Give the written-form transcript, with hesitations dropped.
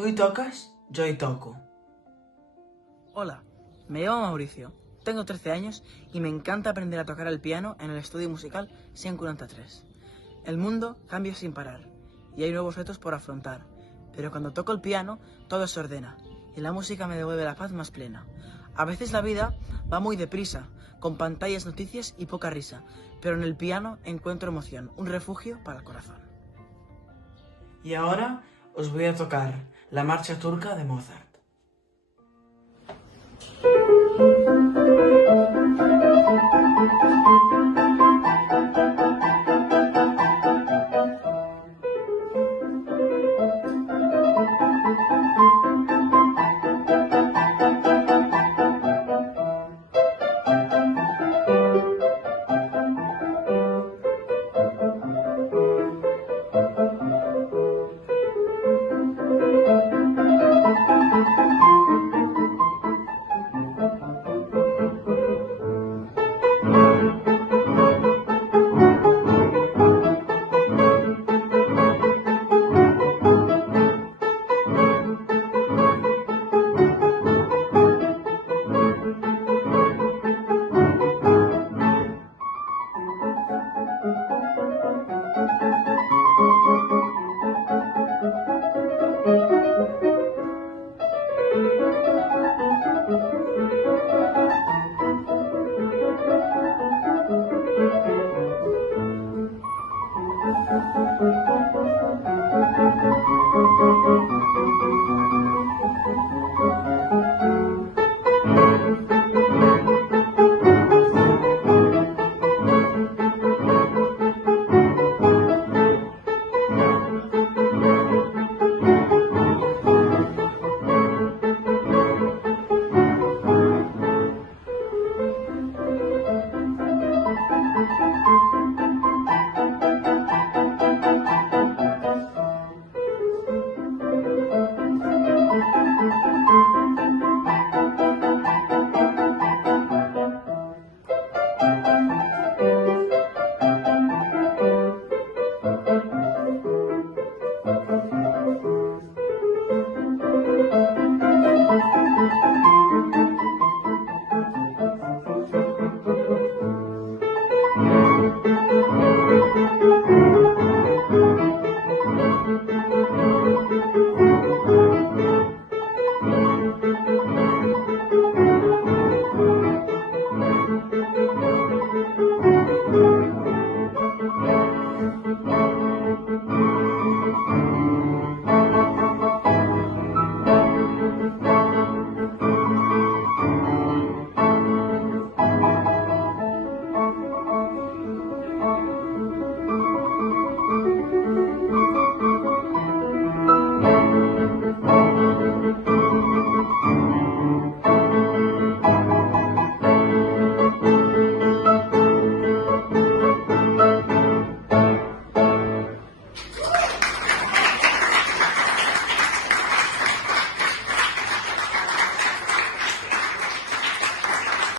Tú y tocas, yo y toco. Hola, me llamo Mauricio, tengo 13 años y me encanta aprender a tocar el piano en el estudio musical 143. El mundo cambia sin parar y hay nuevos retos por afrontar, pero cuando toco el piano todo se ordena y la música me devuelve la paz más plena. A veces la vida va muy deprisa, con pantallas, noticias y poca risa, pero en el piano encuentro emoción, un refugio para el corazón. Y ahora os voy a tocar la marcha turca de Mozart.